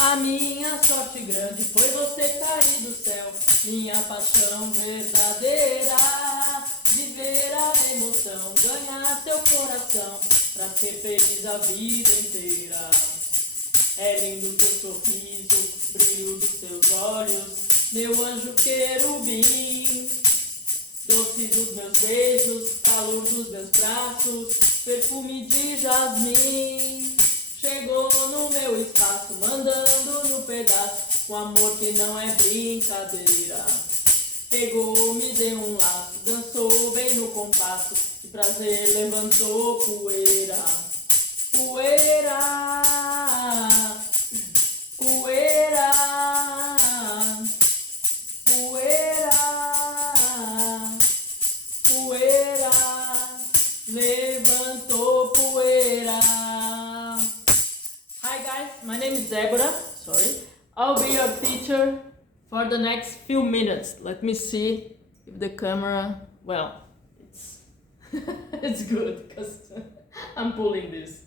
A minha sorte grande foi você cair do céu, minha paixão verdadeira. Viver a emoção, ganhar teu coração, pra ser feliz a vida inteira. É lindo teu sorriso, brilho dos teus olhos, meu anjo querubim. Doce dos meus beijos, calor dos meus braços, perfume de jasmim. Chegou no meu espaço, mandando no pedaço, com amor que não é brincadeira. Pegou, me deu um laço, dançou bem no compasso, de prazer levantou poeira. Poeira, poeira, poeira, poeira, levantou poeira. Hi guys, my name is Deborah, I'll be your teacher for the next few minutes. Let me see if the camera, well, it's it's good because I'm pulling this.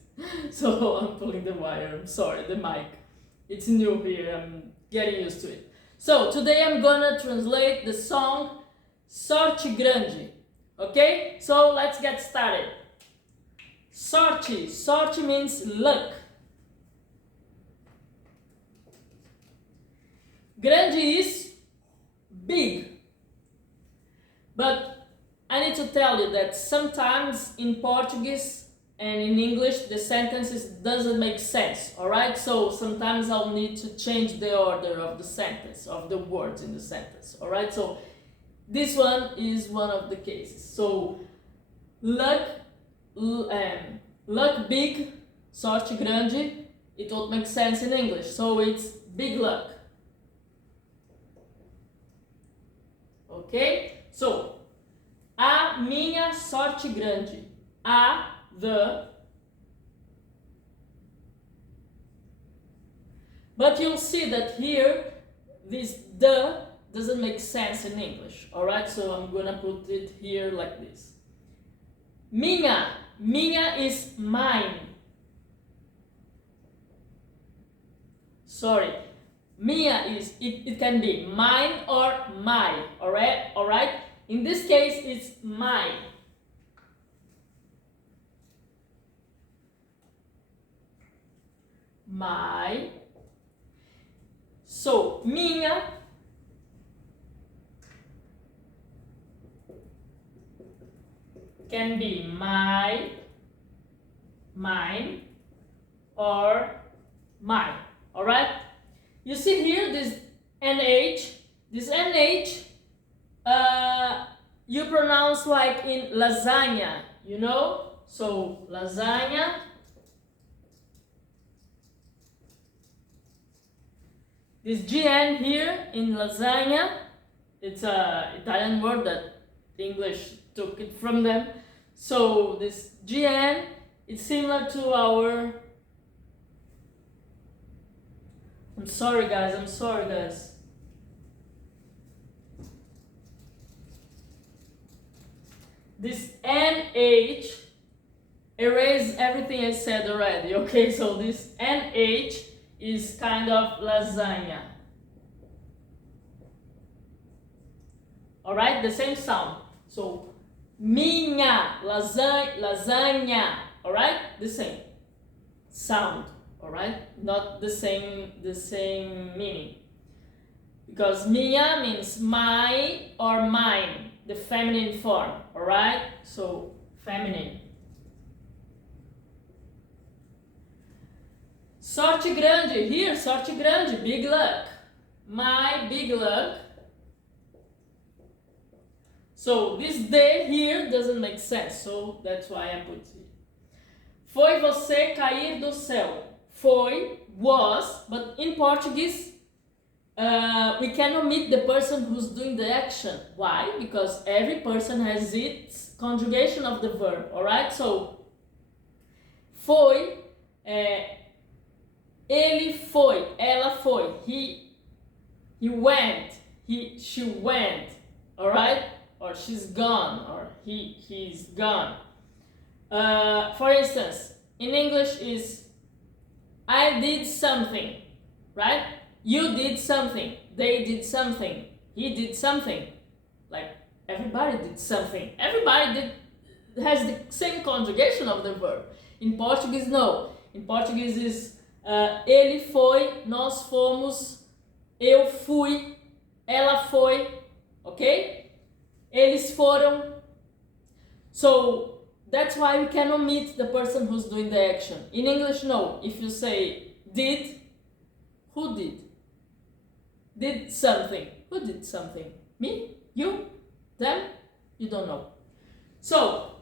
So I'm pulling the wire, the mic. It's new here, I'm getting used to it. So today I'm gonna translate the song Sorte Grande. Okay, so let's get started. Sorte means luck. Grande is big. But I need to tell you that sometimes in Portuguese and in English the sentences doesn't make sense, alright? So sometimes I'll need to change the order of the sentence, of the words in the sentence, alright? So this one is one of the cases. So luck big, sorte grande, it won't make sense in English. So it's big luck. Ok? So, a minha sorte grande. But you'll see that here, this the doesn't make sense in English. Alright? So I'm gonna put it here like this. Minha is mine. Minha is, it can be mine or my, alright? In this case, it's mine. My. So, minha can be my, mine, or mine, alright? You see here this NH, you pronounce like in lasagna, you know? So lasagna, this GN here in lasagna, it's an Italian word that English took it from them. So this GN, it's similar to our, I'm sorry guys. This NH, erase everything I said already, okay? So this NH is kind of lasagna. Alright, the same sound. So, minha, lasagna, alright? The same sound. Alright, not the same meaning, because minha means my or mine, the feminine form. Alright, so feminine. Sorte grande, here sorte grande, big luck, my big luck. So this day here doesn't make sense, so that's why I put it. Foi você cair do céu. Foi, was, but in Portuguese, we can omit the person who's doing the action. Why? Because every person has its conjugation of the verb, alright? So, foi, ele foi, ela foi, he went, she went, alright? Or she's gone, or he's gone. For instance, in English is I did something. right? You did something, they did something, he did something. Like everybody did something. Everybody did has the same conjugation of the verb. In Portuguese, no. In Portuguese is ele foi, nós fomos, eu fui, ela foi, okay? Eles foram. So that's why we can omit the person who's doing the action. In English, no. If you say did, who did? Did something. Who did something? Me? You? Them? You don't know. So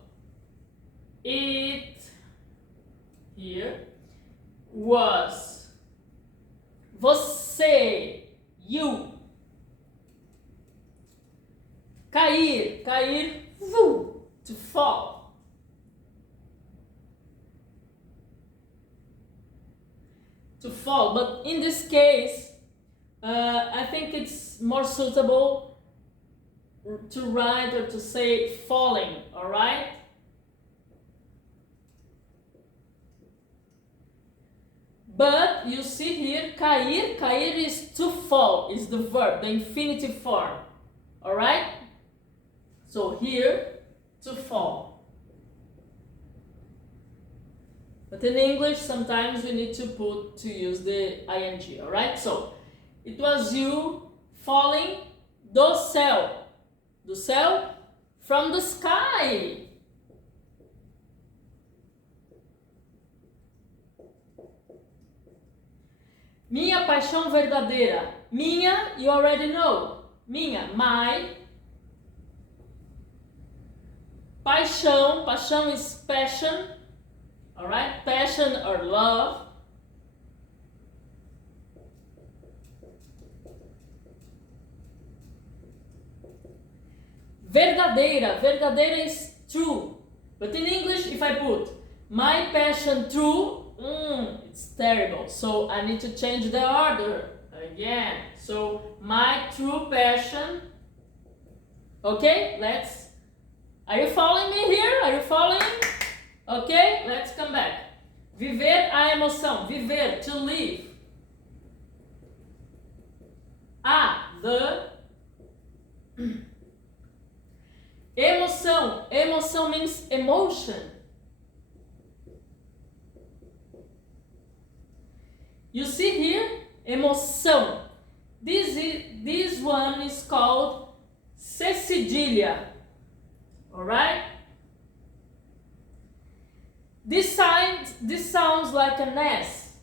it here was você, you. Cair, cair, to fall. To fall, but in this case, I think it's more suitable to write or to say falling, alright? But you see here, cair, cair is to fall, is the verb, the infinitive form, alright? So here, to fall. But in English, sometimes we need to use the ing, alright? So, it was you falling do céu. Do céu? From the sky. Minha paixão verdadeira. Minha, you already know. Minha, my. Paixão, paixão is passion. Alright? Passion or love. Verdadeira, verdadeira is true. But in English, if I put my passion true, it's terrible. So I need to change the order again. So my true passion. Okay, let's. Are you following me here? Are you following? Okay, let's come back. Viver a emoção. Viver, to live. The emoção. Emoção means emotion. You see here, emoção. This one is called C cedilha. Alright? This sounds like an S,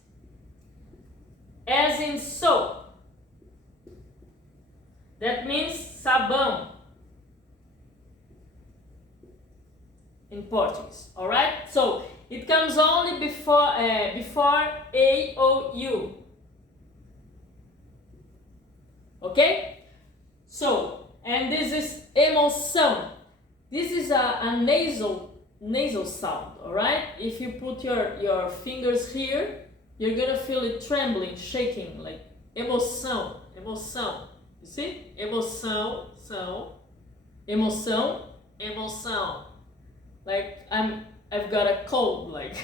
as in soap. That means sabão in Portuguese. Alright? So it comes only before A, O, U. Okay? So, and this is emoção. This is a nasal sound, alright? If you put your fingers here, you're gonna feel it trembling, shaking, like emoção, emoção. You see? Emoção, emoção, emoção. Like I've got a cold, like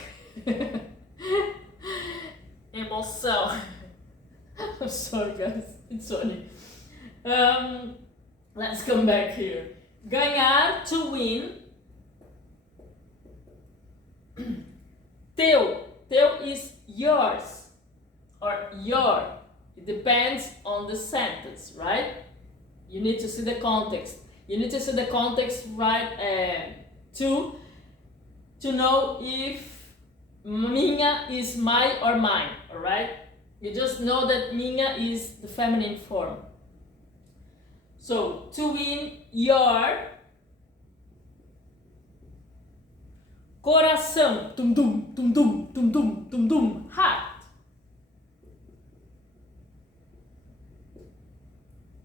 emoção. I'm sorry guys, it's funny. Let's come back here. Ganhar, to win. Teu is yours or your. It depends on the sentence, right? You need to see the context. You need to see the context, right? To know if minha is my or mine, alright? You just know that minha is the feminine form. So, to win your coração, tum dum, tum dum, tum dum, tum dum, heart.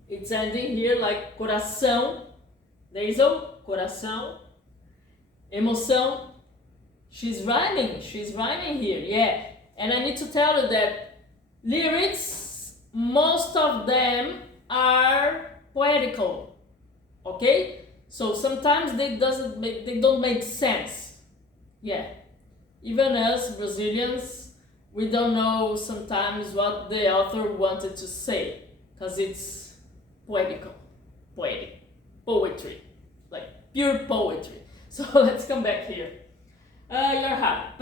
It's ending here like coração, nasal, coração, emoção. She's rhyming here, yeah. And I need to tell you that lyrics, most of them are poetical, okay? So sometimes they don't make sense. Yeah, even us Brazilians, we don't know sometimes what the author wanted to say, because it's poetical, poetry, like pure poetry. So let's come back here. Your heart.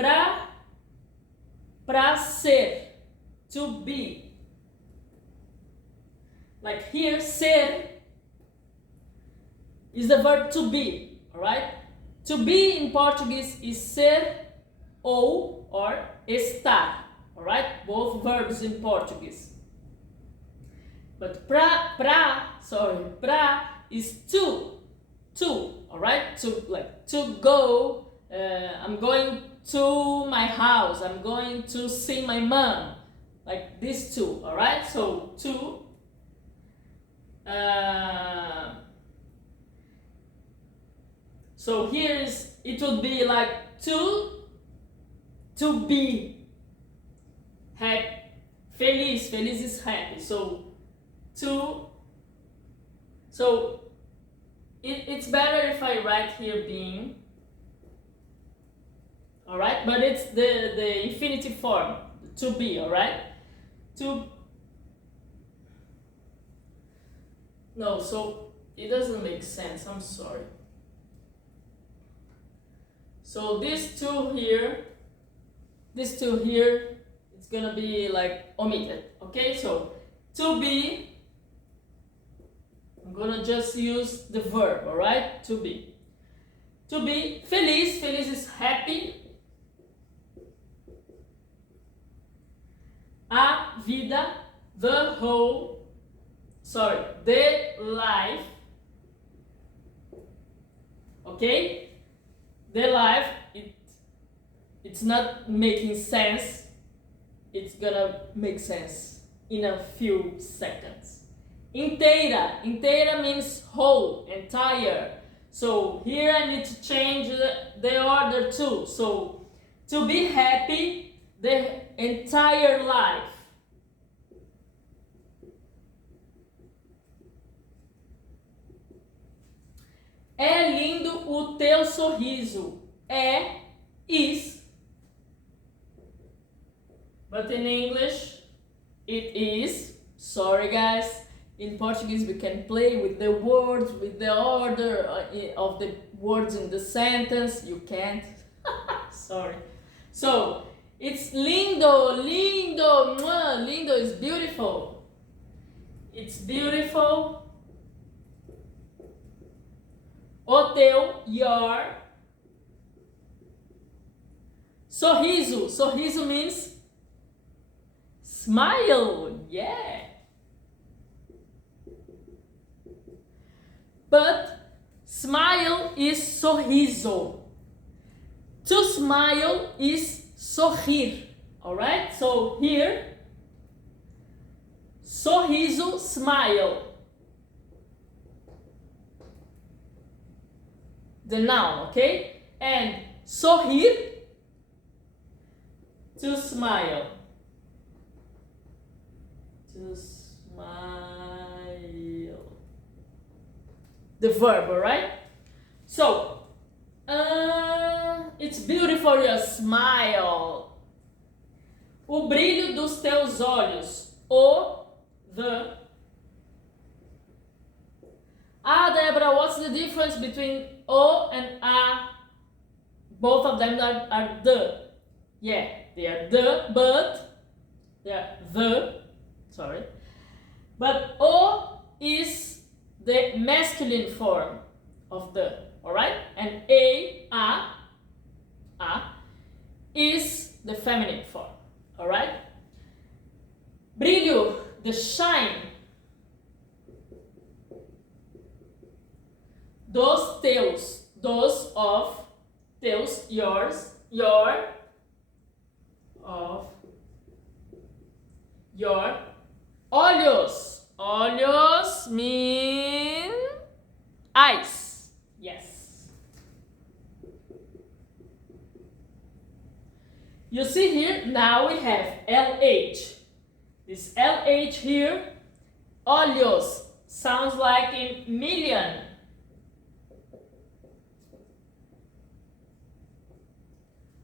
Pra ser, to be. Like here, ser is the verb to be, alright? To be in Portuguese is ser ou or estar, alright? Both verbs in Portuguese. But pra is to, alright? To go, I'm going to my house, I'm going to see my mom, like these two, alright? So to, so here it would be like to be happy, feliz is happy, so it's better if I write here being, alright, but it's the infinitive form, to be, alright, no, so it doesn't make sense, I'm sorry. So these two here, it's gonna be like omitted, okay? So to be, I'm gonna just use the verb, alright? To be. To be feliz is happy. A vida, the life, okay? The life, it's not making sense. It's gonna make sense in a few seconds. Inteira means whole, entire. So here I need to change the order too. So to be happy, the entire life. É lindo o teu sorriso. Is. But in English, it is. Sorry guys. In Portuguese we can play with the words, with the order of the words in the sentence. You can't. Sorry. So, it's lindo. Lindo is beautiful. It's beautiful. O teu, your. Sorriso means smile. Yeah. But smile is sorriso. To smile is sorrir. Alright? So here, sorriso, smile. The noun, okay? And sorrir, to smile. To smile. The verb, alright? So, it's beautiful your smile. O brilho dos teus olhos. The. Deborah, what's the difference between O and A? Both of them are the. Yeah, they are the, but they are the. Sorry. But O is the masculine form of the, alright? And A is the feminine form, alright? Brilho, the shine. Dos teus, dos of, teus, yours, your, of, your, olhos. Olhos mean eyes. Yes. You see here, now we have LH. This LH here, olhos, sounds like in million.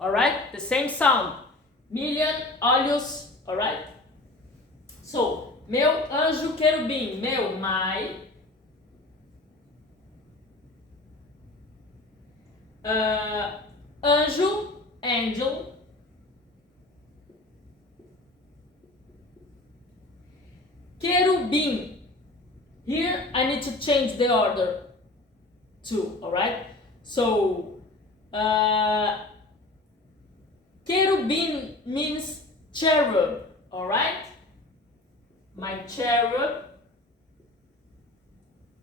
Alright, the same sound. million, olhos, alright? So, meu anjo querubim, meu, my. Anjo, angel. Querubim. Here I need to change the order too, alright? So, querubim means cherub, alright? My cherub.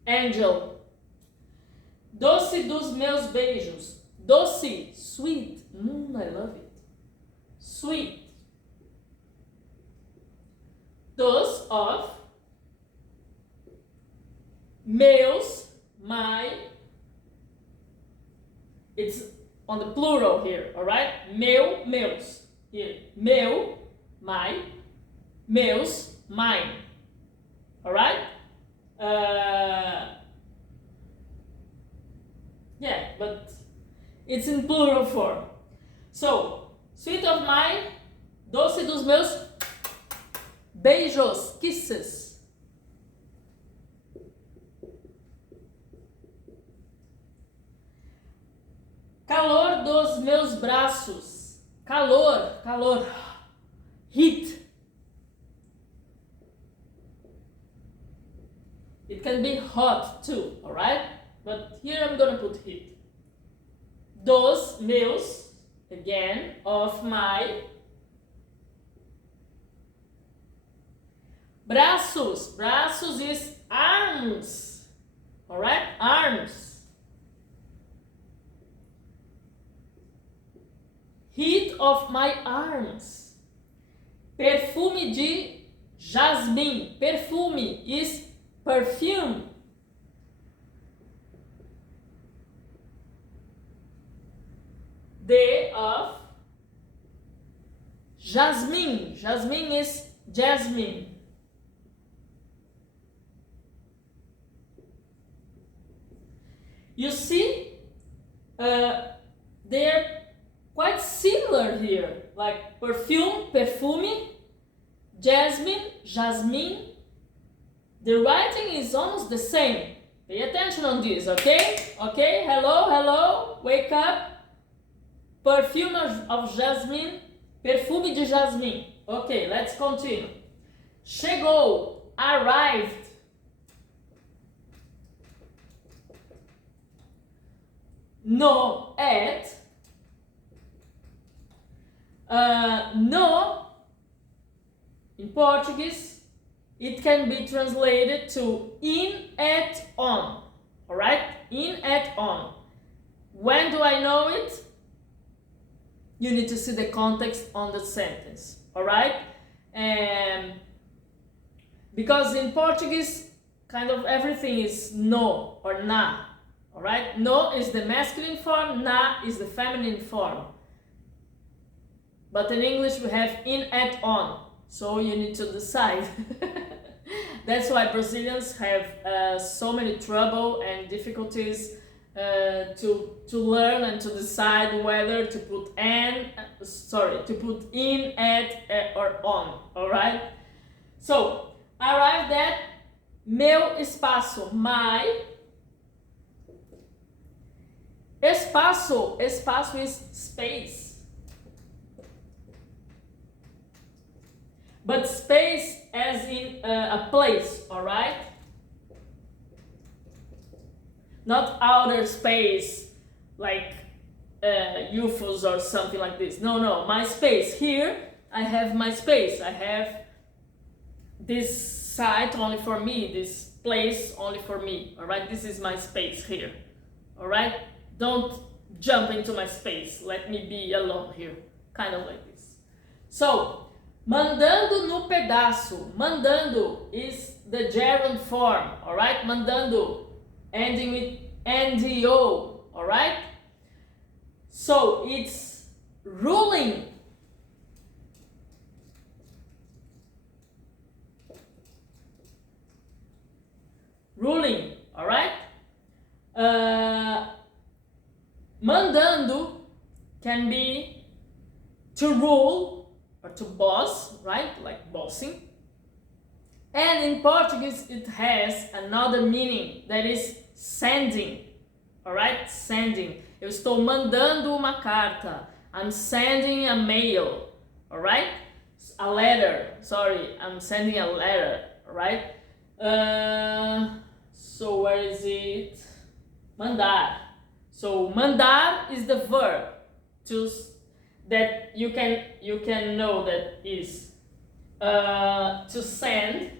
Angel. Doce dos meus beijos. Doce, sweet. I love it. Sweet. Teus, of. Meus, my. It's on the plural here, alright? Meu, meus. Here. Meu, my. Meus, mine. Alright? Yeah, but it's in plural form. So, sweet of mine, doce dos meus, beijos, kisses. Calor dos meus braços. Calor, calor. Heat. It can be hot too, alright? But here I'm gonna put heat. Dos, meus, again, of my. Braços, braços is arms, alright? Arms. Heat of my arms. Perfume de jasmim. Perfume is perfume. De of jasmine. Jasmine is jasmine. You see, they're quite similar here. Like perfume, perfume, jasmine, jasmine. The writing is almost the same. Pay attention on this, okay? Okay, hello, hello, wake up. Perfume of jasmine, perfume de jasmine. Okay, let's continue. Chegou, arrived. No, at. No, in Portuguese, it can be translated to in, at, on. Alright? In, at, on. When do I know it? You need to see the context on the sentence. Alright? Because in Portuguese, kind of everything is no or na. Alright? No is the masculine form, na is the feminine form. But in English we have in, at, on. So you need to decide. That's why Brazilians have so many trouble and difficulties to learn and to decide whether to put to put in, at, or on. Alright? So, arrived at meu espaço, my. Espaço, espaço is space. But space as in a place, alright? Not outer space like UFOs or something like this. No, my space. Here I have my space. I have this site only for me, this place only for me, alright? This is my space here, alright? Don't jump into my space. Let me be alone here, kind of like this. So, mandando no pedaço. Mandando is the gerund form, alright? Mandando, ending with NDO, alright? So, it's ruling. Ruling, alright? Mandando can be to rule to boss, right? Like bossing. And in Portuguese, it has another meaning that is sending. Alright? Sending. Eu estou mandando uma carta. I'm sending a mail. Alright? A letter. Sorry, I'm sending a letter. Alright? So where is it? Mandar. So mandar is the verb that you can know that is to send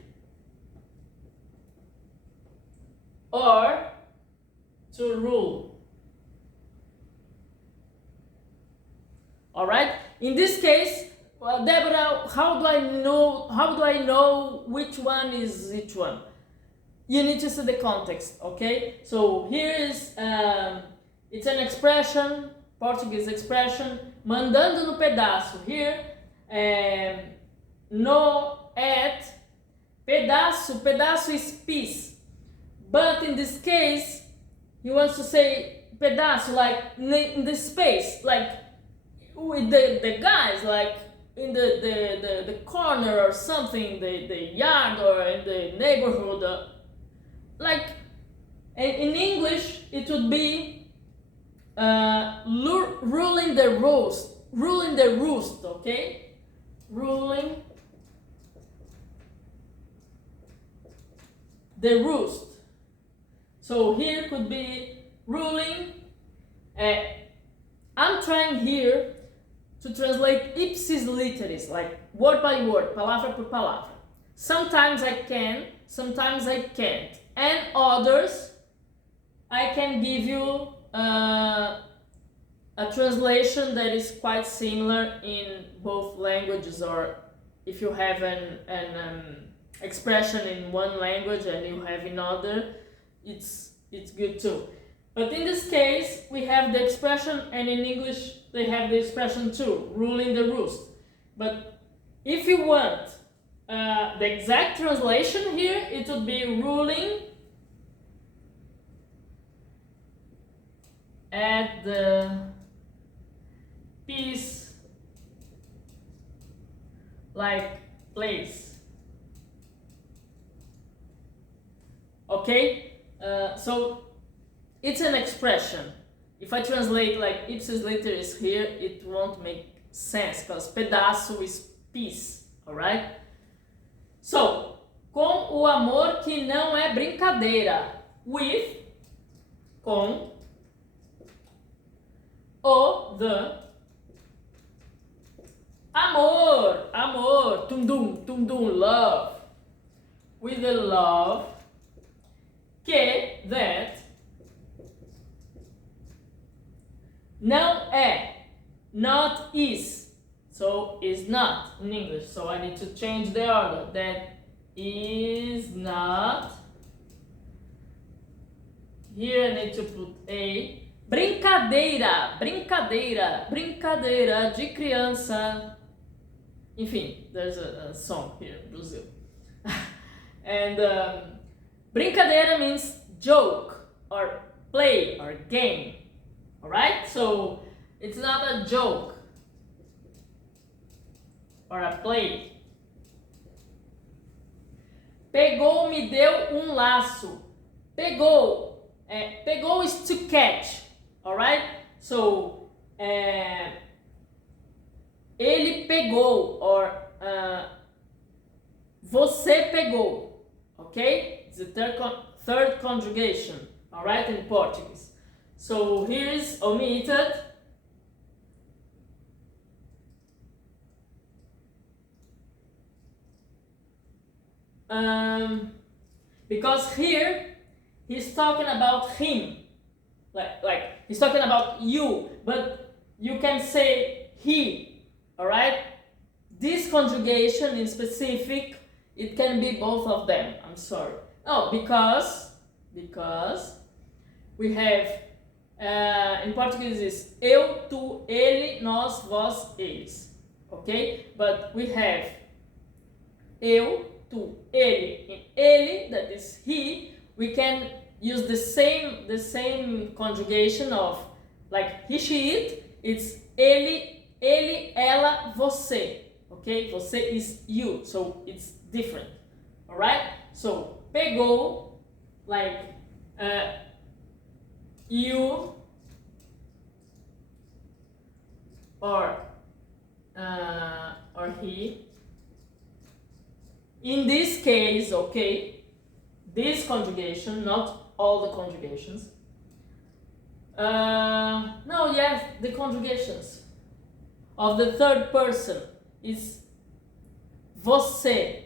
or to rule. All right? In this case, well, Deborah, how do I know which one is which one? You need to see the context, okay? So here is it's an expression, Portuguese expression, mandando no pedaço. Here, no, at, pedaço is piece. But in this case, he wants to say pedaço, like in the space, like with the guys, like in the corner or something, the yard or in the neighborhood. Like in English, it would be ruling the roost, okay? Ruling the roost. So here could be ruling. I'm trying here to translate ipsis literis, like word by word, palavra por palavra. Sometimes I can, sometimes I can't. And others, I can give you a translation that is quite similar in both languages, or if you have an expression in one language and you have in other, it's good too. But in this case, we have the expression, and in English they have the expression too, ruling the roost. But if you want the exact translation here, it would be ruling at the peace like place. Okay? So it's an expression. If I translate like ipsis literis here, it won't make sense because pedaço is piece, alright? So, com o amor que não é brincadeira. With, com, the amor, tum-dum, love. With the love que, that, não é, not is. So is not in English. So I need to change the order. That is not. Here I need to put a. Brincadeira de criança. Enfim, there's a song here in Brazil. And brincadeira means joke or play or game. Alright? So it's not a joke or a play. Pegou, me deu laço. Pegou. Pegou is to catch. Alright? So, ele pegou, or você pegou. Okay? It's the third conjugation. Alright? In Portuguese. So, here is omitted. Because here he's talking about him, like he's talking about you, but you can say he. All right, this conjugation in specific, it can be both of them. I'm sorry. Oh, because we have in Portuguese is eu, tu, ele, nós, vós, eles. Okay, but we have eu, tu, ele, and ele, that is he. We can use the same conjugation of like he, she, it. It's ele, ela, você. Okay, você is you, so it's different. Alright? So, pegou, like, you, or he. In this case, okay, this conjugation, not all the conjugations. No, yes, the conjugations of the third person is você.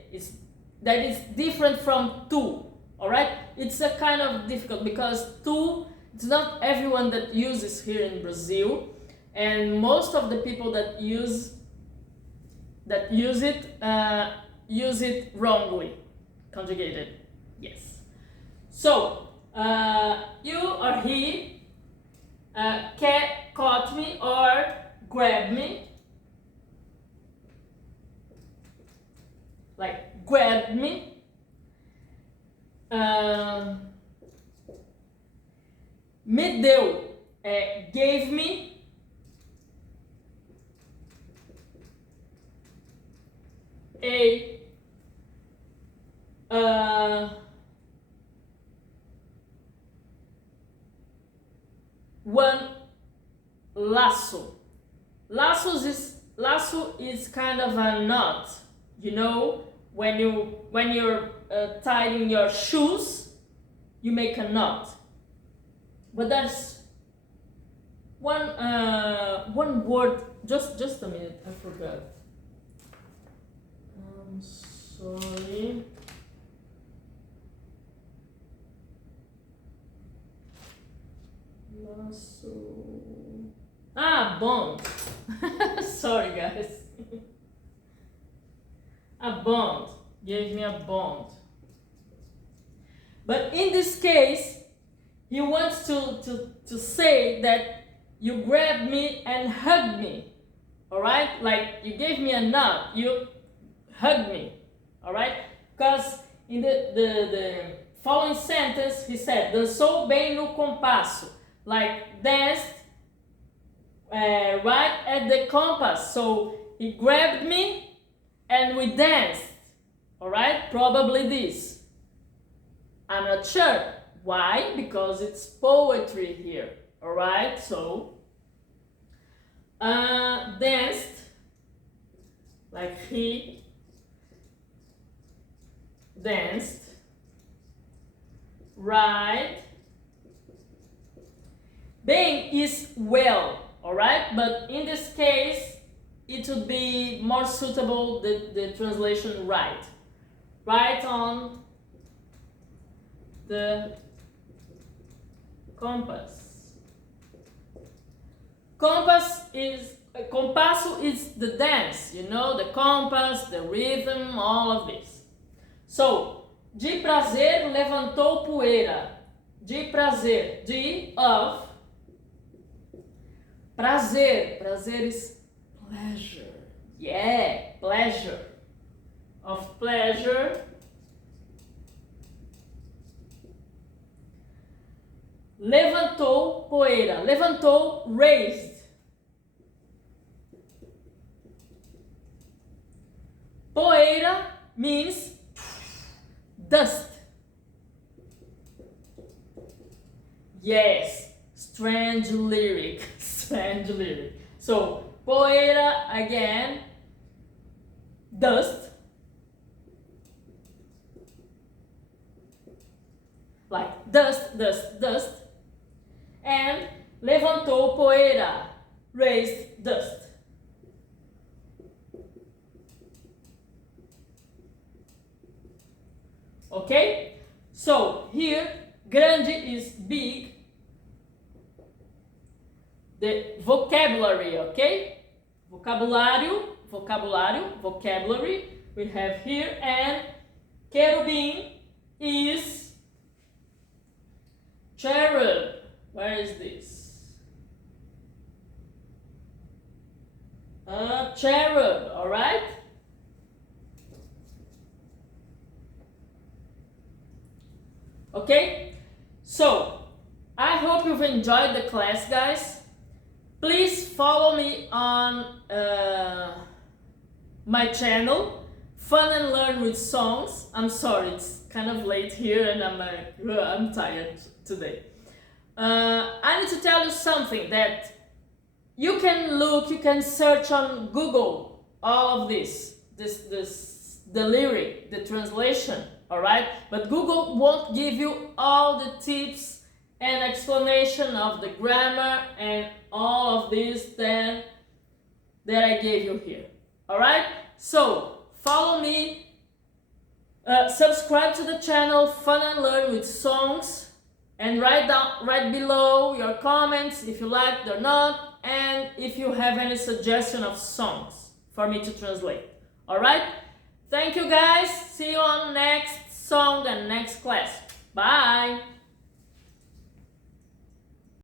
That is different from tu. Alright? It's a kind of difficult because tu, it's not everyone that uses here in Brazil, and most of the people that use it wrongly conjugated. Yes. So you or he caught me or grabbed me, like grabbed me. Me deu, gave me. One laço. Laço is kind of a knot, you know, when you're tying your shoes, you make a knot. But there's one word. Just a minute, I forgot. I'm sorry. Laço. Bond. Sorry, guys. A bond. Gave me a bond. But in this case, he wants to say that you grabbed me and hugged me. Alright? Like you gave me a nod. You hugged me. Alright? Because in the following sentence, he said, dançou bem no compasso. Like danced right at the compass. So he grabbed me and we danced. Alright? Probably this. I'm not sure. Why? Because it's poetry here. Alright? So danced, like he danced, right? Bem is well, alright? But in this case, it would be more suitable the translation right. Right on the compass. Compasso is the dance, you know, the compass, the rhythm, all of this. So, de prazer levantou poeira. De prazer, de of. Prazer is pleasure. Yeah, pleasure. Of pleasure. Levantou poeira. Levantou, raised. Poeira means dust. Yes, strange lyric. Strange lyric. So, poeira again, dust. Like dust, dust, dust. And levantou poeira, raised dust. Okay? So here, grande is big. The vocabulary, okay? Vocabulary we have here, and querubim is cherub. Where is this? Cherub, alright? Okay? So, I hope you've enjoyed the class, guys. Please follow me on my channel, Fun and Learn with Songs. I'm sorry, it's kind of late here and I'm tired today. I need to tell you something that you can search on Google all of this, the lyric, the translation, all right? But Google won't give you all the tips and explanation of the grammar and all of this that I gave you here, all right? So follow me, subscribe to the channel Fun and Learn with Songs, and write below your comments if you liked or not, and if you have any suggestion of songs for me to translate. All right? Thank you guys. See you on next song and next class. Bye.